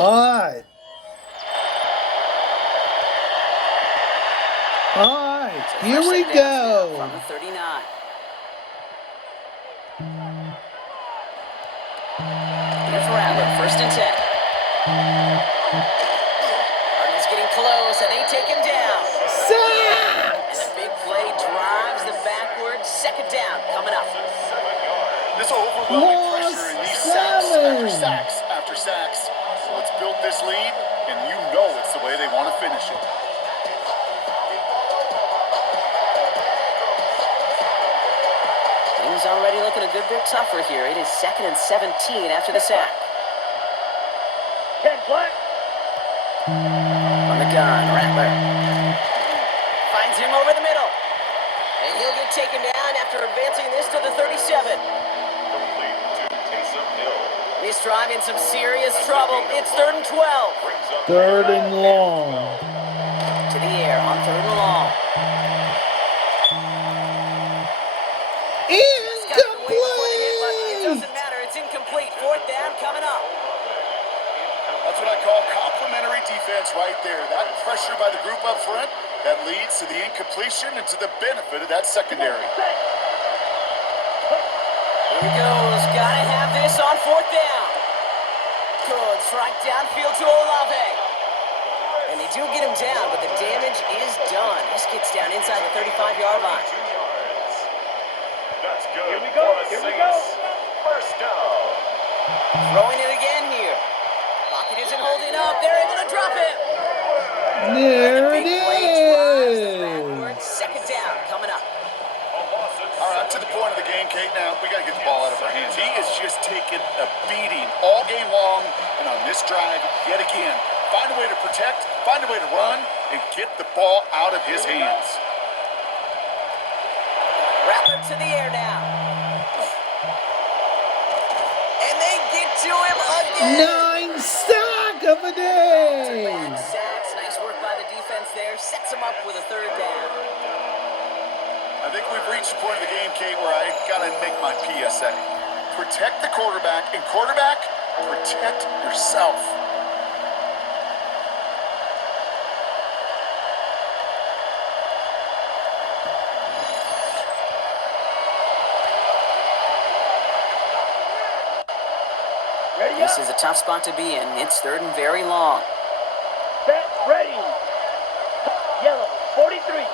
Alright. Alright, So here we go. From the 39. Here's Rattler, 1st and 10. Cardinals getting close, and they take him down. Sacks! And a big play drives them backwards. 2nd down coming up. This overwhelming pressure in these sacks after sacks. So let's build this lead, and you know it's the way they want to finish it. Things already looking a good bit tougher here. It is 2nd and 17 after the sack. 10 play. On the gun, Rattler finds him over the middle. And he'll get taken down after advancing this to the 37. This drive in some serious trouble. It's 3rd and 12. 3rd and long. To the air on 3rd and long. Incomplete! It doesn't matter. It's incomplete. 4th down coming up. That's what I call complimentary defense right there. That pressure by the group up front, that leads to the incompletion and to the benefit of that secondary. Here he goes. Gotta have this on 4th down. Good strike downfield to Olave. And they do get him down, but the damage is done. This gets down inside the 35-yard line. That's good. Here we go. Here we go. 1st down. Throwing it again here. Pocket isn't holding up. They're able to drop it. There it Backwards. is. 2nd down coming up. All right, up to the point of the game, Kate. Now, we got to get the ball out of our hands. He is just taking a beating all game long. And on this drive, yet again, find a way to protect, find a way to run, and get the ball out of his hands. Rattler to the air now. And they get to him again. 9 sack of the day. Back sacks. Nice work by the defense there. Sets him up with a 3rd down. I think we've reached the point of the game, Kate, where I got to make my PSA. Protect the quarterback, and quarterback, protect yourself. Ready This up. is a tough spot to be in. It's 3rd and very long. Set. Ready. Yellow. 43.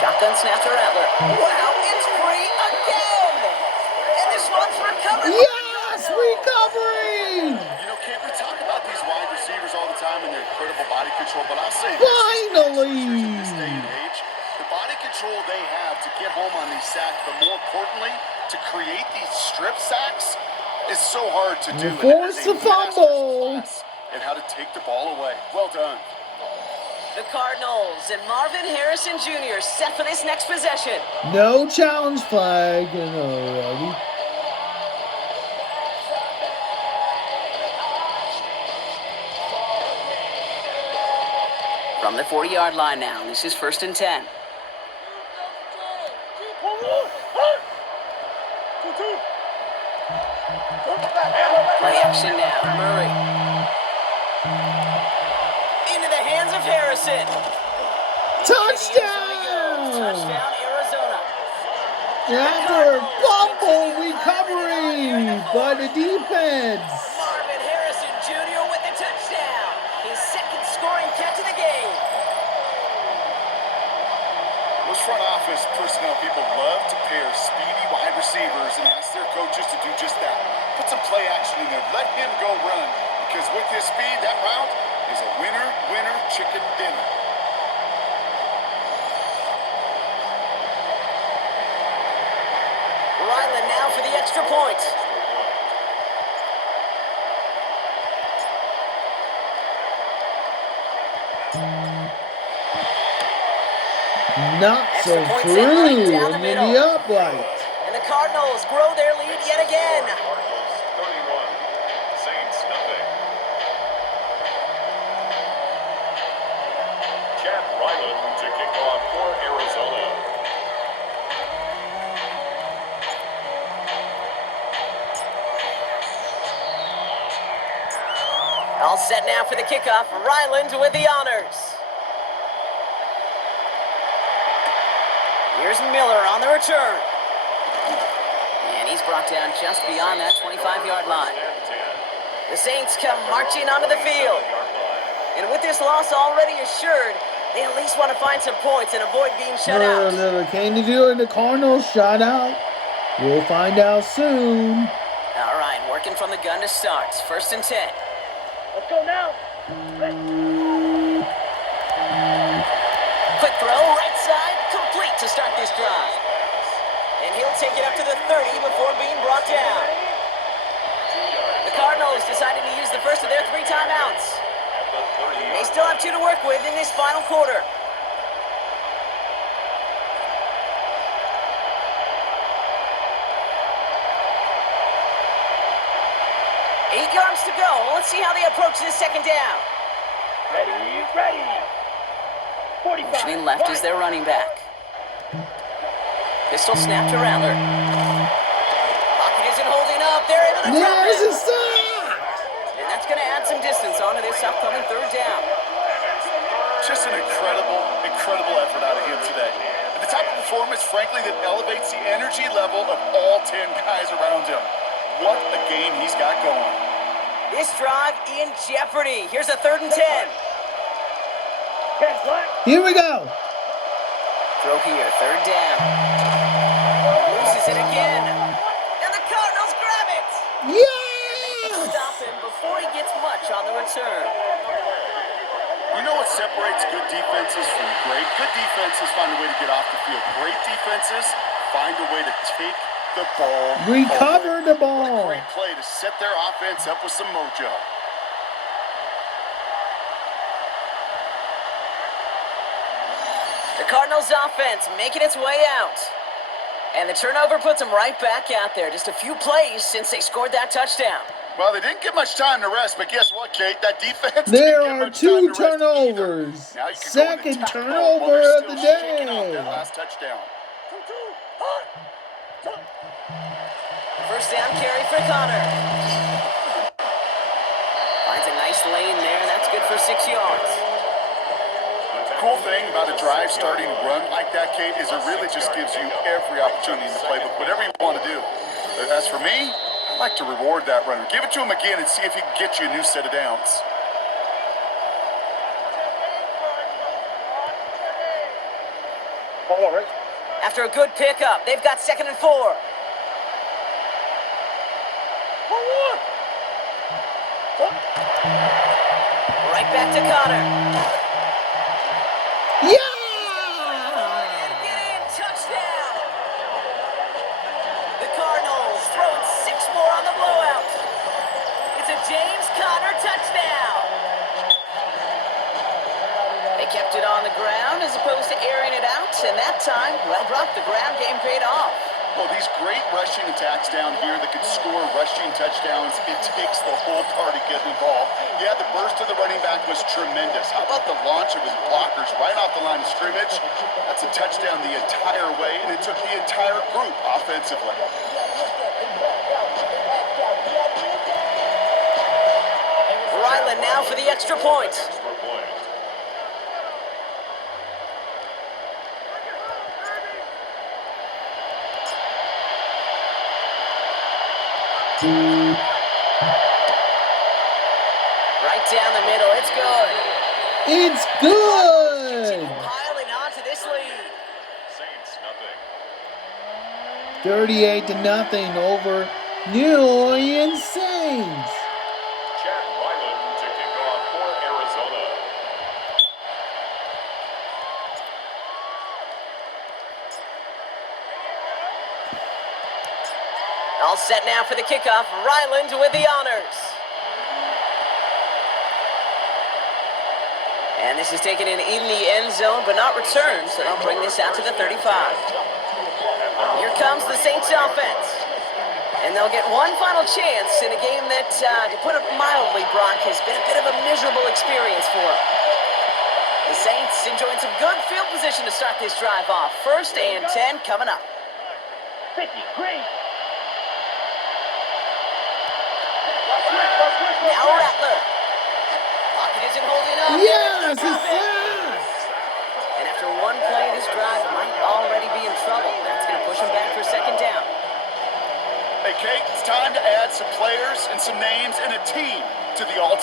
Shotgun snap to Rattler. Wow, it's free again! And this one's recovered. Yes, recovery! You know, Kate, we talk about these wide receivers all the time and their incredible body control, but I'll say this. Finally! In this day and age, the body control they have to get home on these sacks, but more importantly, to create these strip sacks is so hard to do. Force the fumble. And how to take the ball away. Well done. The Cardinals and Marvin Harrison Jr. set for this next possession. No challenge flag already. From the 40-yard line now. This is 1st and 10. Play action now. Murray. Into the hands of Harrison. Touchdown! Touchdown, Arizona. After a fumble recovery by the defense. Marvin Harrison Jr. with the touchdown. His 2nd scoring catch of the game. Those front office personnel people love to pair speedy wide receivers and ask their coaches to do just that. Put some play action in there. Let him go run. Because with his speed, that route is a winner, winner, chicken dinner. Ryland now for the extra point. Not so Extra points in, through right down the and in middle. the upright. And the Cardinals grow their lead yet again. Cardinals 31, Saints nothing. Chad Ryland to kick off for Arizona. All set now for the kickoff. Ryland with the honors. Here's Miller on the return. And he's brought down just beyond that 25-yard line. The Saints come marching onto the field. And with this loss already assured, they at least want to find some points and avoid being shut out. No. Can you do it? The Cardinals shut out. We'll find out soon. All right, working from the gun to start. 1st and 10. Let's go now. Quick throw, right side, complete to start this drive. And he'll take it up to the 30 before being brought down. The Cardinals decided to use the first of their 3 timeouts. They still have 2 to work with in this final quarter. Eight yards to go. Let's see how they approach this 2nd down. Ready. 45. Motioning left is their running back. Pistol snap to Rattler. Pocket isn't holding up. They're able to drop There's it. a sack. And that's going to add some distance onto this upcoming 3rd down. Just an incredible effort out of him today. And the type of performance, frankly, that elevates the energy level of all 10 guys around him. What a game he's got going. This drive in jeopardy. Here's a 3rd and 10. 10 black. Here we go. Throw here, 3rd down. Loses it again. And the Cardinals grab it. Yes! Stop him before he gets much on the return. You know what separates good defenses from great? Good defenses find a way to get off the field. Great defenses find a way to take the ball. Recover the ball. Great play to set their offense up with some mojo. The Cardinals offense making its way out. And the turnover puts them right back out there. Just a few plays since they scored that touchdown. Well, they didn't get much time to rest, but guess what, Kate? That defense There didn't get are much time 2 to rest either. turnovers. Now you can go in Second the top turnover while they're of the still shaking off day. that last touchdown. 1st down carry for Connor. Finds a nice lane there. That's good for 6 yards. The cool thing about a drive starting run like that, Kate, is it really just gives you every opportunity in the playbook, whatever you want to do. As for me, I like to reward that runner. Give it to him again and see if he can get you a new set of downs. After a good pickup, they've got 2nd and 4. Right back to Connor. Yeah! Get in, touchdown! The Cardinals throwing 6 more on the blowout. It's a James Conner touchdown. They kept it on the ground as opposed to airing it out, and that time, well, Brock, the ground game paid off. Well, these great rushing attacks down here that can score rushing touchdowns, it takes the whole party getting involved. Yeah, the burst of the running back was tremendous. How about the launch of his blockers right off the line of scrimmage? That's a touchdown the entire way, and it took the entire group offensively. Ryland now for the extra point. Right down the middle, it's good. It's good. Piling onto this lead. Saints, nothing. 38-0 over New Orleans Saints. Chad Ryland to kick off for Arizona. All set now for the kickoff. Ryland with the honors. And this is taken in the end zone, but not returned, so they'll bring this out to the 35. Here comes the Saints offense. And they'll get one final chance in a game that, to put it mildly, Brock, has been a bit of a miserable experience for them. The Saints enjoying some good field position to start this drive off. 1st and 10 coming up. 50, green. Now Rattler.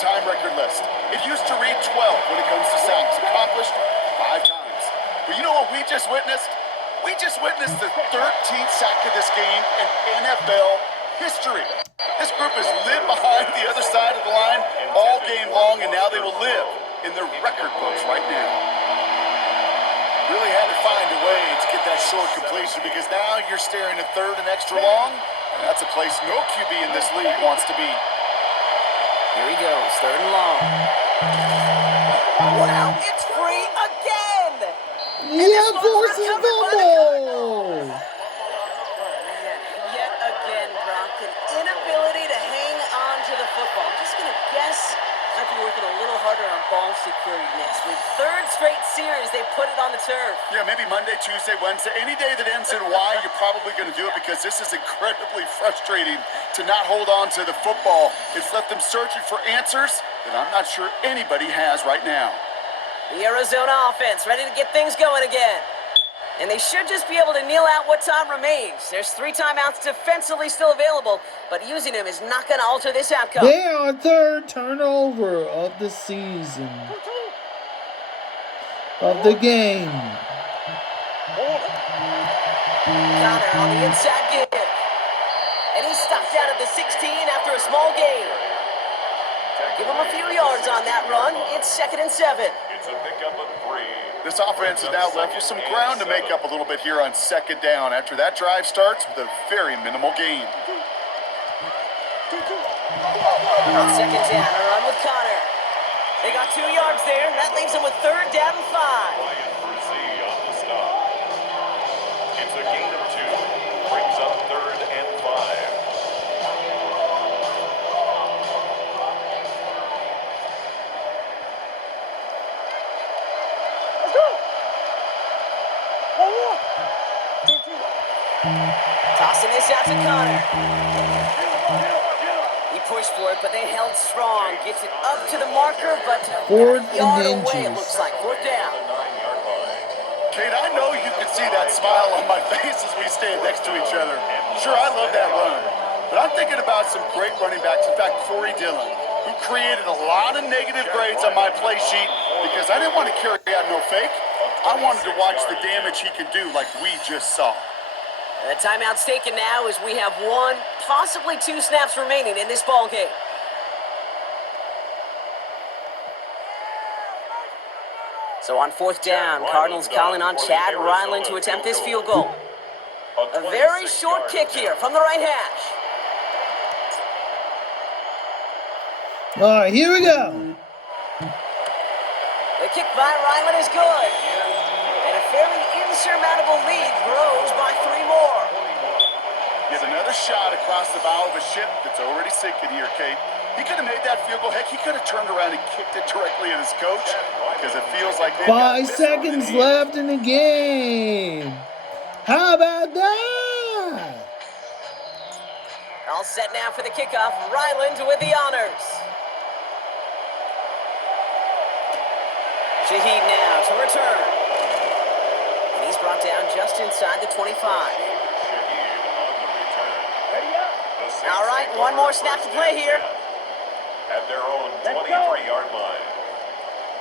all-time record list. It used to read 12 when it comes to sacks, accomplished 5 times. But you know what we just witnessed? We just witnessed the 13th sack of this game in NFL history. This group has lived behind the other side of the line all game long, and now they will live in their record books right now. Really had to find a way to get that short completion, because now you're staring at third and extra long. That's a place no QB in this league wants to be. Here he goes, third and long. Wow, it's free again! Yeah, forces fumble. Yet again, Brock, an inability to hang on to the football. I'm just going to guess might be working a little harder on ball security next week. Third straight series, they put it on the turf. Yeah, maybe Monday, Tuesday, Wednesday, any day that ends in Y, you're probably going to do it, because this is incredibly frustrating to not hold on to the football. It's left them searching for answers that I'm not sure anybody has right now. The Arizona offense ready to get things going again. And they should just be able to kneel out what time remains. There's 3 timeouts defensively still available, but using them is not going to alter this outcome. Their third turnover of the season. Of the game. Connor on the inside give. And he's stopped out at the 16 after a small gain. Give him a few yards on that run. It's 2nd and 7. It's a pickup of 3. This offense has now left you some ground to make up a little bit here on 2nd down after that drive starts with a very minimal gain. On 2nd down, a run with Connor. They got 2 yards there. That leaves them with 3rd down and 5. Ryan Brzee on the stop. It's a gain of 2. Brings up 3rd and 5. Tossing this out to Connor. He pushed for it, but they held strong. Gets it up to the marker, but 4th a yard and away, it inches. looks like. 4th down. Kate, I know you can see that smile on my face as we stand next to each other. Sure, I love that run, but I'm thinking about some great running backs. In fact, Corey Dillon, who created a lot of negative grades on my play sheet because I didn't want to carry out no fake. I wanted to watch the damage he can do like we just saw. The timeout's taken now as we have 1, possibly 2 snaps remaining in this ball game. So on 4th down, Cardinals calling on Chad Ryland to attempt this field goal. A very short kick here from the right hash. All right, here we go. The kick by Ryland is good. And a fairly insurmountable lead grows by 3 more. He has another shot across the bow of a ship that's already sinking here, Kate. He could have made that field goal. Heck, he could have turned around and kicked it directly at his coach, because it feels like they've got 5 this seconds one in the end. left in the game. How about that? All set now for the kickoff. Ryland with the honors. Shaheed now to return. And he's brought down just inside the 25. All right, 1 more snap to play here. At their own 23-yard line.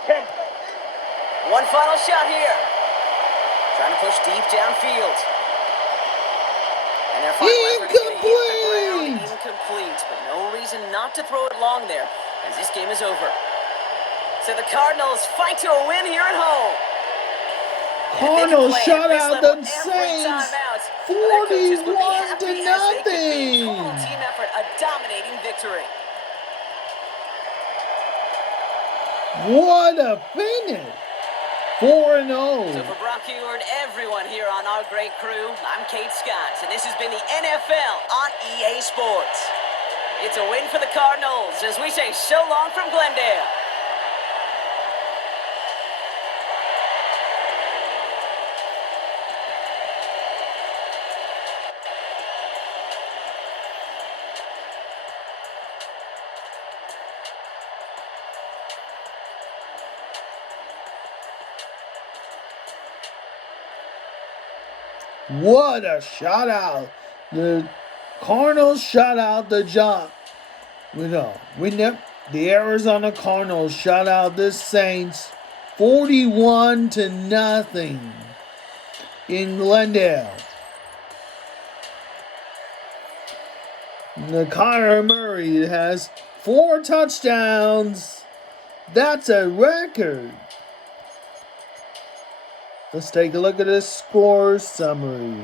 10. 1 final shot here. Trying to push deep downfield. And their final effort is going to hit the ground incomplete. But no reason not to throw it long there, as this game is over. So the Cardinals fight to a win here at home. Cardinals shut out the Saints 41 to nothing. Total team effort, a dominating victory. What a finish. 4-0. So for Brock Eward, everyone here on our great crew, I'm Kate Scott, and this has been the NFL on EA Sports. It's a win for the Cardinals as we say so long from Glendale. What a shot out. The Cardinals shut out the Giants. We The Arizona Cardinals shut out the Saints 41-0 in Glendale. The Kyler Murray has 4 touchdowns. That's a record. Let's take a look at this score summary.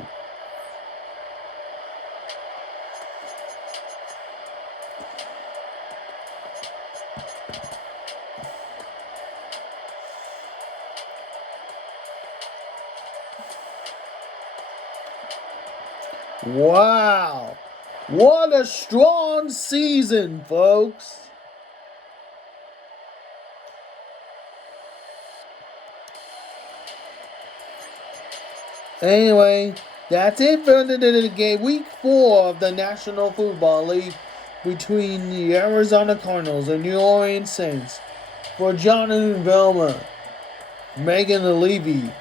Wow. What a strong season, folks. Anyway, that's it for the game. Week 4 of the National Football League between the Arizona Cardinals and New Orleans Saints. For Jonathan Velma, Megan Levy,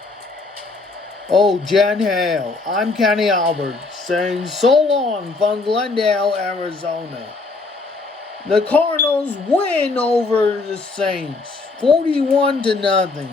Jen Hale, I'm Kenny Albert, saying so long from Glendale, Arizona. The Cardinals win over the Saints, 41-0.